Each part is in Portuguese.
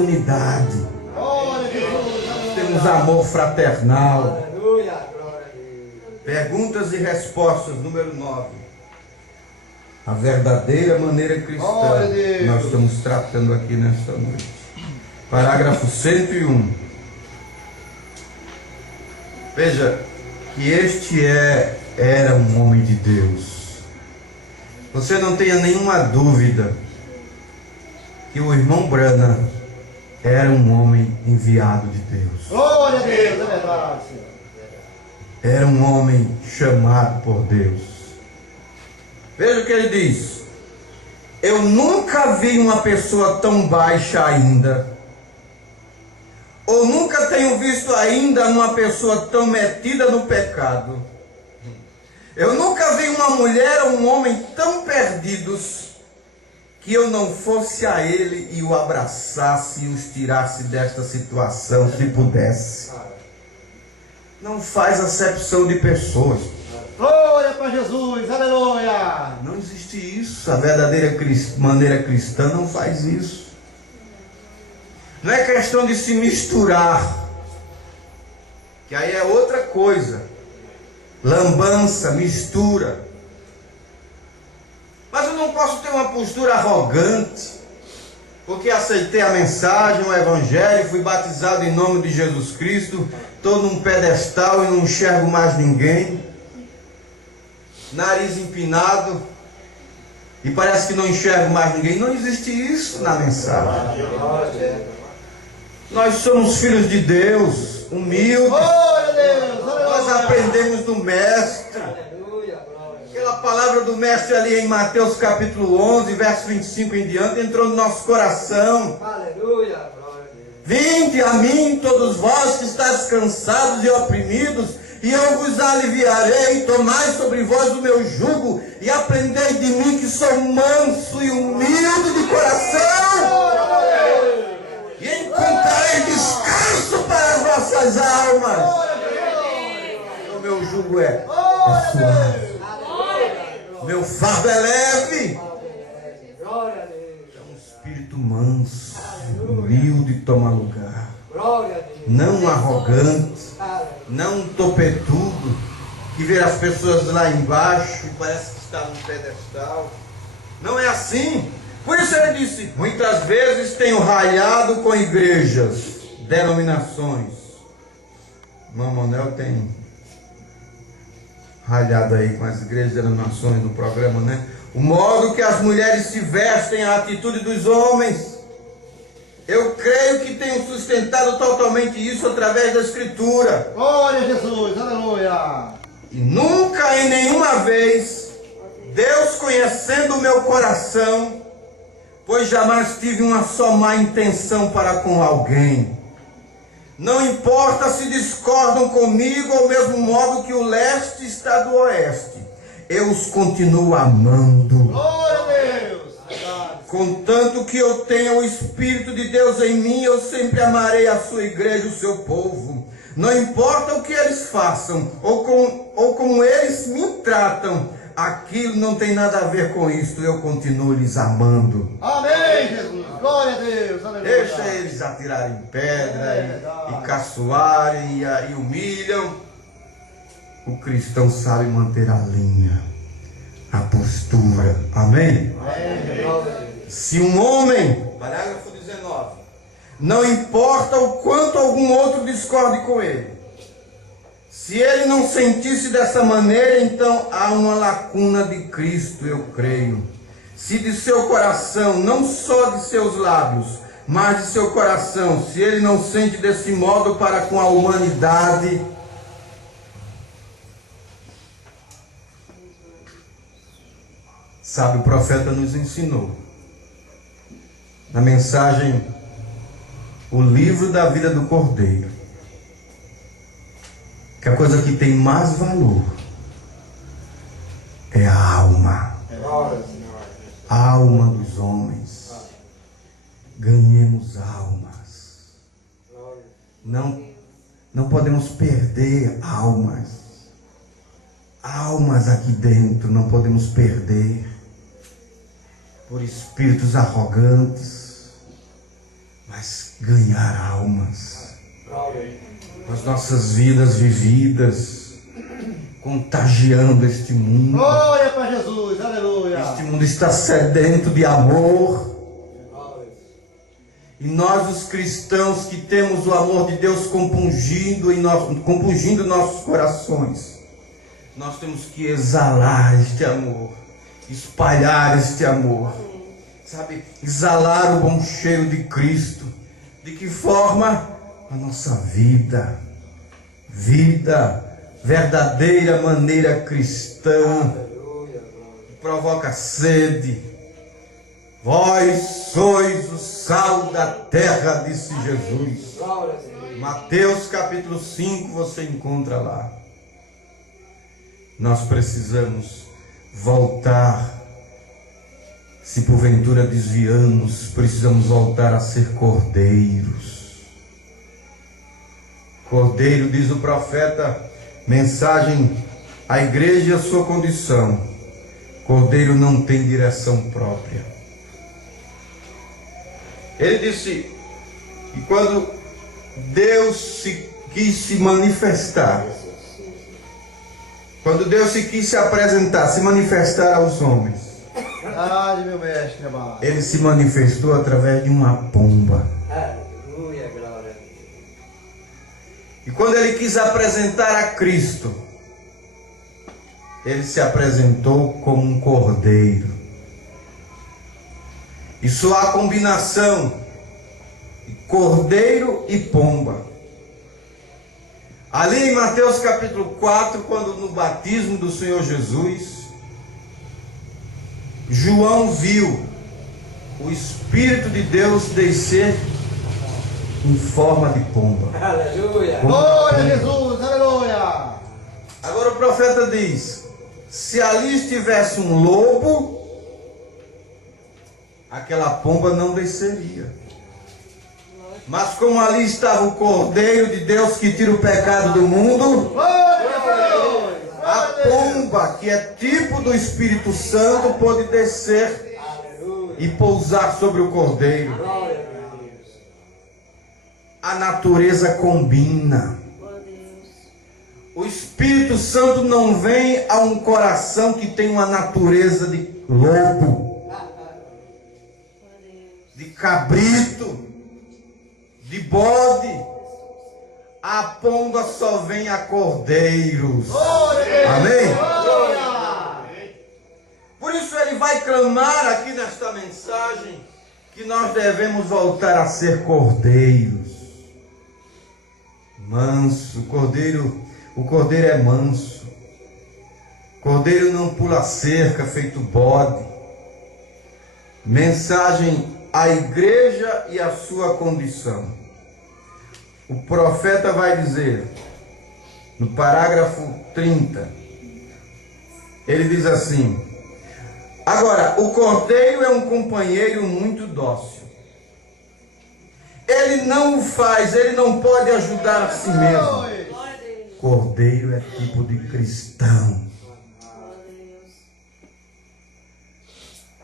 unidade. Temos amor fraternal. Perguntas e respostas, número 9. A verdadeira maneira cristã. Nós estamos tratando aqui nesta noite. Parágrafo 101. Veja que este era um homem de Deus. Você não tenha nenhuma dúvida que o irmão Branham era um homem enviado de Deus. Glória a Deus, é verdade, Senhor. Era um homem chamado por Deus. Veja o que ele diz: eu nunca vi uma pessoa tão baixa ainda, ou nunca tenho visto ainda uma pessoa tão metida no pecado. Eu nunca vi uma mulher ou um homem tão perdidos que eu não fosse a ele e o abraçasse e os tirasse desta situação se pudesse. Não faz acepção de pessoas. Glória para Jesus, aleluia. Não existe isso. A verdadeira maneira cristã não faz isso. Não é questão de se misturar, que aí é outra coisa. Lambança, mistura. Mas eu não posso ter uma postura arrogante, porque aceitei a mensagem, o evangelho, fui batizado em nome de Jesus Cristo, estou num pedestal e não enxergo mais ninguém, nariz empinado, e parece que não enxergo mais ninguém. Não existe isso na mensagem. Nós somos filhos de Deus, humildes. Nós aprendemos do Mestre. Aquela palavra do Mestre ali em Mateus capítulo 11, verso 25 em diante, entrou no nosso coração. Vinde a mim, todos vós que estáis cansados e oprimidos, e eu vos aliviarei. Tomai sobre vós o meu jugo, e aprendei de mim, que sou manso e humilde de coração, e encontrarei descanso para as vossas almas. O meu jugo é suave, meu fardo é leve. É um espírito manso, humilde, toma lugar, não arrogante, não topetudo, que vê as pessoas lá embaixo e parece que está num pedestal. Não é assim. Por isso ele disse: muitas vezes tenho ralhado com igrejas, denominações. Mamonel tem ralhado aí com as igrejas, denominações no programa, né? O modo que as mulheres se vestem, a atitude dos homens. Eu creio que tenho sustentado totalmente isso através da Escritura. Glória a Jesus, aleluia. E nunca em nenhuma vez, Deus conhecendo o meu coração, pois jamais tive uma só má intenção para com alguém. Não importa se discordam comigo ao mesmo modo que o leste está do oeste, eu os continuo amando. Glória a Deus. Contanto que eu tenha o Espírito de Deus em mim, eu sempre amarei a sua igreja, o seu povo. Não importa o que eles façam, ou como eles me tratam, aquilo não tem nada a ver com isso, eu continuo lhes amando. Amém, Jesus. Glória a Deus, aleluia. Deixa eles atirarem pedra e caçoarem e humilham. O cristão sabe manter a linha, a postura. Amém? Amém. Se um homem, parágrafo 19, não importa o quanto algum outro discorde com ele, se ele não sentisse dessa maneira, então há uma lacuna de Cristo, eu creio. Se de seu coração, não só de seus lábios, mas de seu coração, se ele não sente desse modo para com a humanidade, sabe, o profeta nos ensinou, na mensagem, o livro da vida do Cordeiro, que a coisa que tem mais valor é a alma. A alma dos homens. Ganhemos almas. Não podemos perder almas. Almas aqui dentro não podemos perder por espíritos arrogantes, mas ganhar almas. Com as nossas vidas vividas, contagiando este mundo. Glória para Jesus, aleluia. Este mundo está sedento de amor. E nós, os cristãos que temos o amor de Deus compungindo nossos corações, nós temos que exalar este amor, espalhar este amor, sabe? Exalar o bom cheiro de Cristo. De que forma? A nossa vida, verdadeira maneira cristã, que provoca sede. Vós sois o sal da terra, disse Jesus. Mateus capítulo 5, você encontra lá. Nós precisamos voltar. Se porventura desviamos, precisamos voltar a ser cordeiros. Cordeiro, diz o profeta, mensagem à igreja e à sua condição. Cordeiro não tem direção própria. Ele disse que quando Deus quis se manifestar, quando Deus quis se apresentar, se manifestar aos homens, Verdade, meu mestre amado. Ele se manifestou através de uma pomba. Aleluia, glória. E quando Ele quis apresentar a Cristo, Ele se apresentou como um cordeiro. E só a combinação de cordeiro e pomba. Ali em Mateus capítulo 4, quando no batismo do Senhor Jesus, João viu o Espírito de Deus descer em forma de pomba. Aleluia. Glória a Jesus, aleluia. Agora o profeta diz: se ali estivesse um lobo, aquela pomba não desceria. Mas como ali estava o Cordeiro de Deus que tira o pecado do mundo, a pomba, que é tipo do Espírito Santo, pôde descer e pousar sobre o Cordeiro. A natureza combina. O Espírito Santo não vem a um coração que tem uma natureza de lobo, de cabrito, de bode. A pomba só vem a cordeiros. Amém? Por isso ele vai clamar aqui nesta mensagem que nós devemos voltar a ser cordeiros. Manso, o cordeiro é manso. Cordeiro não pula cerca feito bode. Mensagem à igreja e à sua condição. O profeta vai dizer, no parágrafo 30, ele diz assim: agora, o cordeiro é um companheiro muito dócil. Ele não o faz, ele não pode ajudar a si mesmo. Cordeiro é tipo de cristão.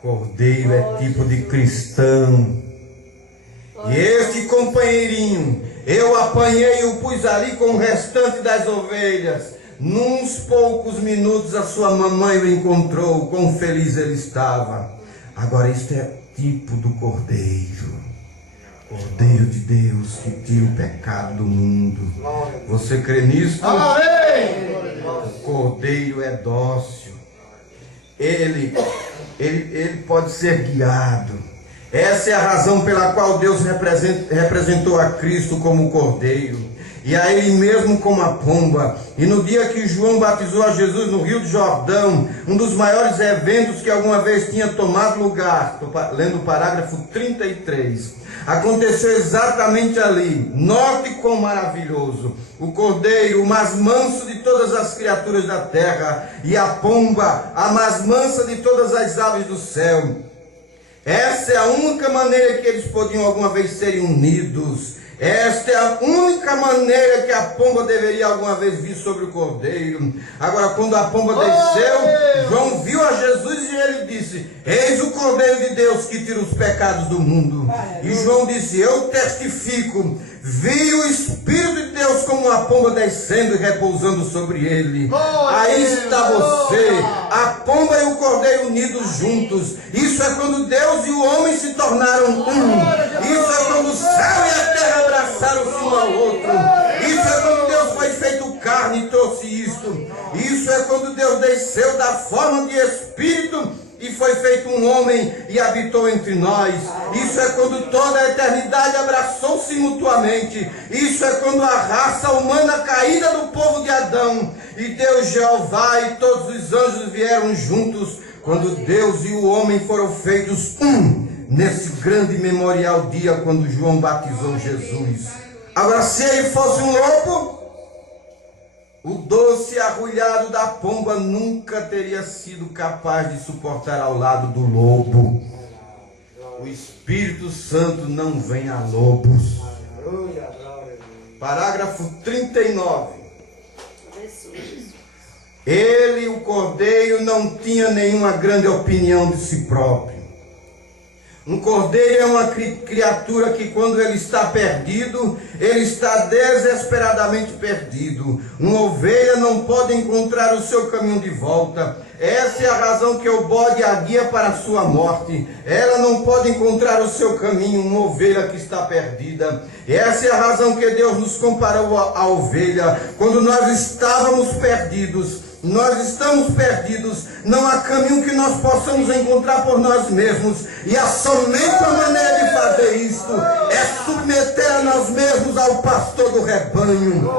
Cordeiro é tipo de cristão. E este companheirinho, eu apanhei e o pus ali com o restante das ovelhas. Nuns poucos minutos a sua mamãe o encontrou, quão feliz ele estava. Agora isto é tipo do Cordeiro. Cordeiro de Deus que tira o pecado do mundo. Você crê nisso? Amém. O Cordeiro é dócil. Ele pode ser guiado. Essa é a razão pela qual Deus representou a Cristo como Cordeiro, e a Ele mesmo como a pomba. E no dia que João batizou a Jesus no Rio de Jordão, um dos maiores eventos que alguma vez tinha tomado lugar, estou lendo o parágrafo 33, aconteceu exatamente ali. Note quão maravilhoso: o cordeiro, o mais manso de todas as criaturas da terra, e a pomba, a mais mansa de todas as aves do céu. Essa é a única maneira que eles podiam alguma vez serem unidos. Esta é a única maneira que a pomba deveria alguma vez vir sobre o cordeiro. Agora, quando a pomba desceu, João viu a Jesus e ele disse: eis o cordeiro de Deus que tira os pecados do mundo. E João disse: eu testifico, vi o Espírito de Deus como uma pomba descendo e repousando sobre ele. Aí está você, a pomba e o cordeiro unidos juntos. Isso é quando Deus e o homem se tornaram um. Isso é quando o céu e a terra abraçaram-se um ao outro. Isso é quando Deus foi feito carne e trouxe isto. Isso é quando Deus desceu da forma de Espírito e foi feito um homem e habitou entre nós. Isso é quando toda a eternidade abraçou-se mutuamente. Isso é quando a raça humana caída do povo de Adão e Deus Jeová e todos os anjos vieram juntos, quando Deus e o homem foram feitos um, nesse grande memorial dia quando João batizou Jesus. Agora, se ele fosse um lobo, o doce arrulhado da pomba nunca teria sido capaz de suportar ao lado do lobo. O Espírito Santo não vem a lobos. Parágrafo 39. Ele, o cordeiro, não tinha nenhuma grande opinião de si próprio. Um cordeiro é uma criatura que, quando ele está perdido, ele está desesperadamente perdido. Uma ovelha não pode encontrar o seu caminho de volta. Essa é a razão que o bode a guia para a sua morte. Ela não pode encontrar o seu caminho, uma ovelha que está perdida. Essa é a razão que Deus nos comparou à ovelha. Quando nós estávamos perdidos, nós estamos perdidos, não há caminho que nós possamos encontrar por nós mesmos. E a somente a maneira de fazer isto é submeter a nós mesmos ao pastor do rebanho.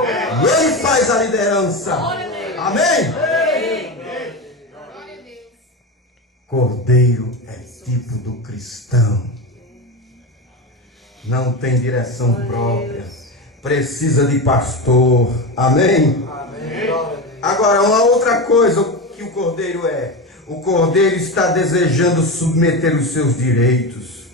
E ele faz a liderança. Amém? Cordeiro é tipo do cristão. Não tem direção própria. Precisa de pastor. Amém? Agora, uma outra coisa que o cordeiro é. O cordeiro está desejando submeter os seus direitos.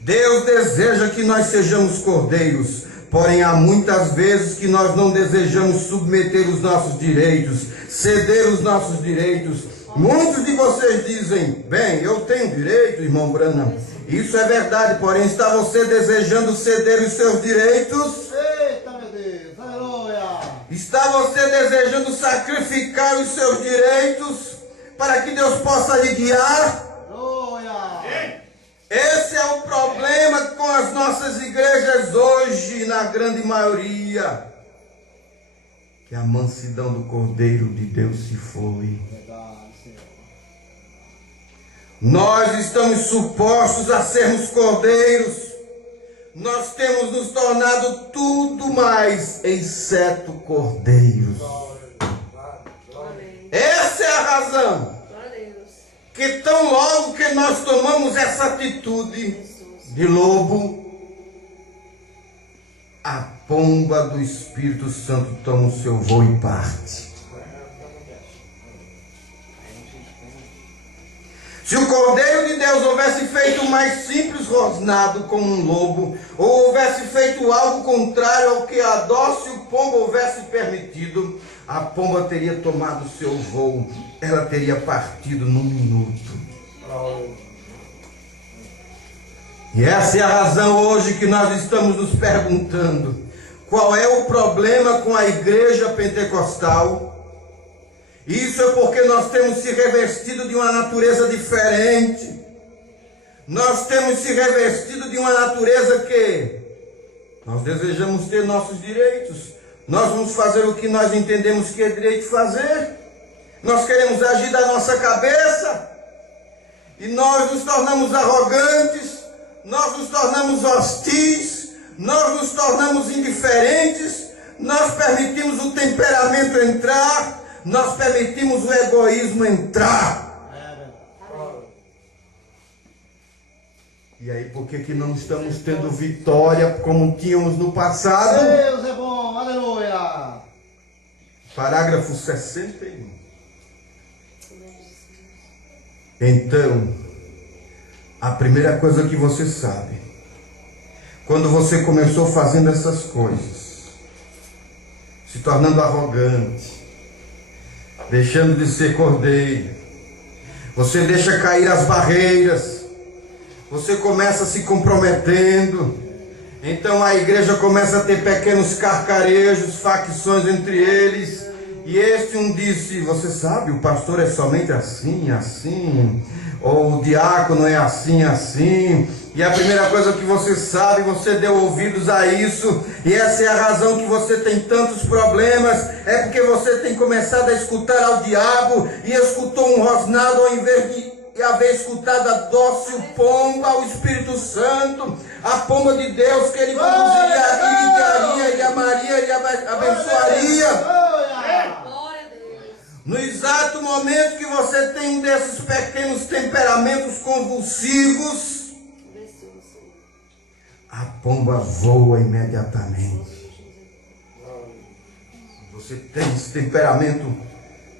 Deus deseja que nós sejamos cordeiros. Porém, há muitas vezes que nós não desejamos submeter os nossos direitos, ceder os nossos direitos. Muitos de vocês dizem: bem, eu tenho direito, irmão Branham. Isso é verdade, porém está você desejando ceder os seus direitos? Eita, meu Deus, aleluia. Está você desejando sacrificar os seus direitos para que Deus possa lhe guiar? Aleluia. Esse é o problema com as nossas igrejas hoje, na grande maioria. Que a mansidão do Cordeiro de Deus se foi. Nós estamos supostos a sermos cordeiros. Nós temos nos tornado tudo mais, exceto cordeiros. Essa é a razão que tão logo que nós tomamos essa atitude de lobo, a pomba do Espírito Santo toma o seu voo e parte. Se o Cordeiro de Deus houvesse feito o mais simples rosnado como um lobo, ou houvesse feito algo contrário ao que a dócil pomba houvesse permitido, a pomba teria tomado o seu voo, ela teria partido num minuto. E essa é a razão hoje que nós estamos nos perguntando: qual é o problema com a igreja pentecostal? Isso é porque nós temos se revestido de uma natureza diferente. Nós temos se revestido de uma natureza que nós desejamos ter nossos direitos. Nós vamos fazer o que nós entendemos que é direito fazer. Nós queremos agir da nossa cabeça. E nós nos tornamos arrogantes. Nós nos tornamos hostis. Nós nos tornamos indiferentes. Nós permitimos o temperamento entrar. Nós permitimos o egoísmo entrar. E aí, por que não estamos tendo vitória como tínhamos no passado? Deus é bom, aleluia. Parágrafo 61. Então, a primeira coisa que você sabe, quando você começou fazendo essas coisas, se tornando arrogante, deixando de ser cordeiro, você deixa cair as barreiras, você começa se comprometendo, então a igreja começa a ter pequenos carcarejos, facções entre eles, e este um disse: você sabe, o pastor é somente assim, assim, ou o diácono é assim, assim, e a primeira coisa que você sabe, você deu ouvidos a isso, e essa é a razão que você tem tantos problemas, é porque você tem começado a escutar ao diabo, e escutou um rosnado ao invés de haver escutado a dócil pomba, ao Espírito Santo, a pomba de Deus que ele conduziria, e guiaria, e amaria, e abençoaria. No exato momento que você tem um desses pequenos temperamentos convulsivos, a pomba voa imediatamente. Você tem esse temperamento,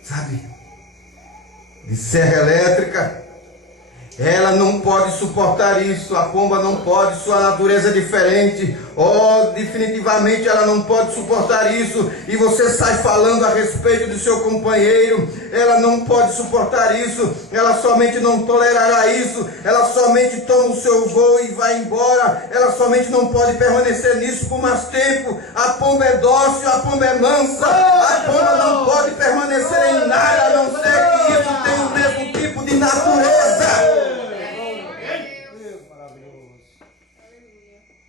sabe, de serra elétrica. Ela não pode suportar isso, a pomba não pode, sua natureza é diferente. Oh, definitivamente ela não pode suportar isso. E você sai falando a respeito do seu companheiro, ela não pode suportar isso, ela somente não tolerará isso, ela somente toma o seu voo e vai embora, ela somente não pode permanecer nisso por mais tempo. A pomba é dócil, a pomba é mansa, a pomba não pode permanecer em nada, a não ser que isso tenha o mesmo tipo de natureza.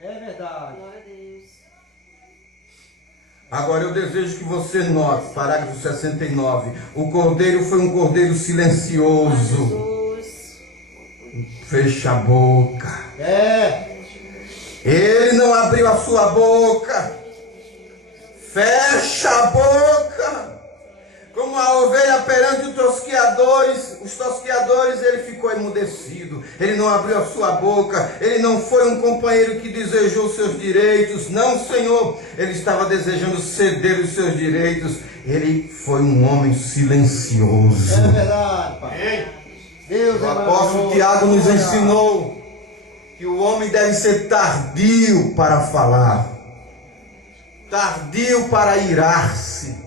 É verdade. Agora eu desejo que você note, parágrafo 69, o cordeiro foi um cordeiro silencioso. Fecha a boca. Ele não abriu a sua boca. Fecha a boca. Como a ovelha perante os tosqueadores, ele ficou emudecido, ele não abriu a sua boca, ele não foi um companheiro que desejou seus direitos, não, Senhor, ele estava desejando ceder os seus direitos, ele foi um homem silencioso. É verdade, Pai. Deus, o apóstolo Tiago nos ensinou que o homem deve ser tardio para falar, tardio para irar-se,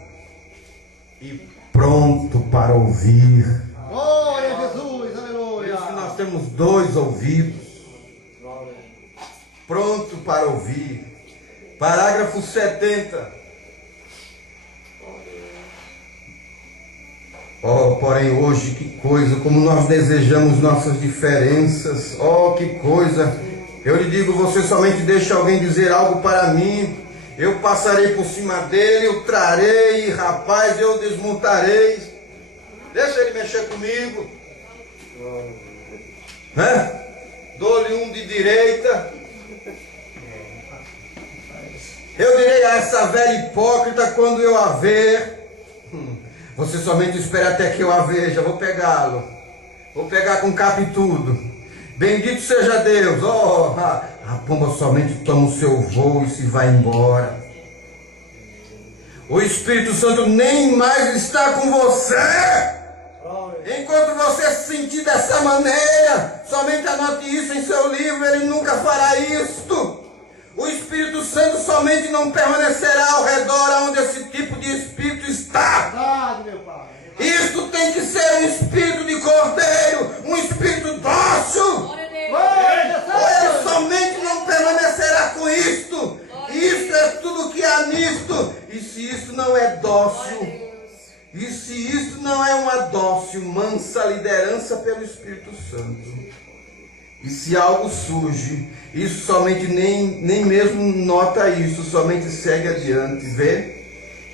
e pronto para ouvir. Glória a Jesus, aleluia. Por isso que nós temos 2 ouvidos. Pronto para ouvir. Parágrafo 70. Oh, porém hoje, que coisa, como nós desejamos nossas diferenças. Oh, que coisa. Eu lhe digo, você somente deixa alguém dizer algo para mim, eu passarei por cima dele, eu trarei, rapaz, eu desmontarei. Deixa ele mexer comigo. Né? Dou-lhe um de direita. Eu direi a essa velha hipócrita quando eu a ver. Você somente espera até que eu a veja. Vou pegá-lo. Vou pegar com capa e tudo. Bendito seja Deus. Oh, a pomba somente toma o seu voo e se vai embora. O Espírito Santo nem mais está com você. Enquanto você se sentir dessa maneira, somente anote isso em seu livro, ele nunca fará isto. O Espírito Santo somente não permanecerá ao redor onde esse tipo de espírito está. Verdade, meu Pai. Isto tem que ser um espírito de cordeiro, um espírito dócil. Ele somente não permanecerá com isto. Isto é tudo que há nisto. E se isso não é dócil, e se isso não é uma dócil, mansa liderança pelo Espírito Santo, e se algo surge, isso somente nem mesmo nota isso, somente segue adiante, vê?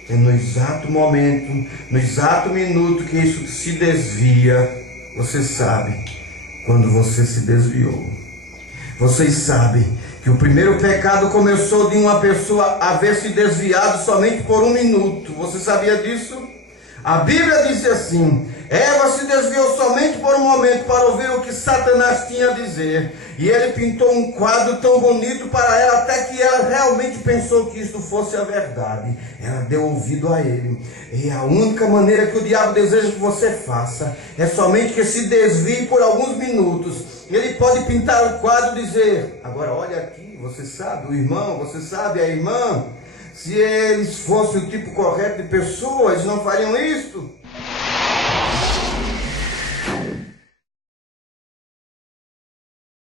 É no exato momento, no exato minuto que isso se desvia, você sabe quando você se desviou. Vocês sabem que o primeiro pecado começou de uma pessoa haver se desviado somente por 1 minuto. Você sabia disso? A Bíblia diz assim: Eva se desviou somente por um momento para ouvir o que Satanás tinha a dizer. E ele pintou um quadro tão bonito para ela, até que ela realmente pensou que isto fosse a verdade. Ela deu ouvido a ele. E a única maneira que o diabo deseja que você faça é somente que se desvie por alguns minutos. Ele pode pintar o quadro e dizer: agora olha aqui. você sabe, o irmão, você sabe, a irmã, se eles fossem o tipo correto de pessoas, não fariam isto.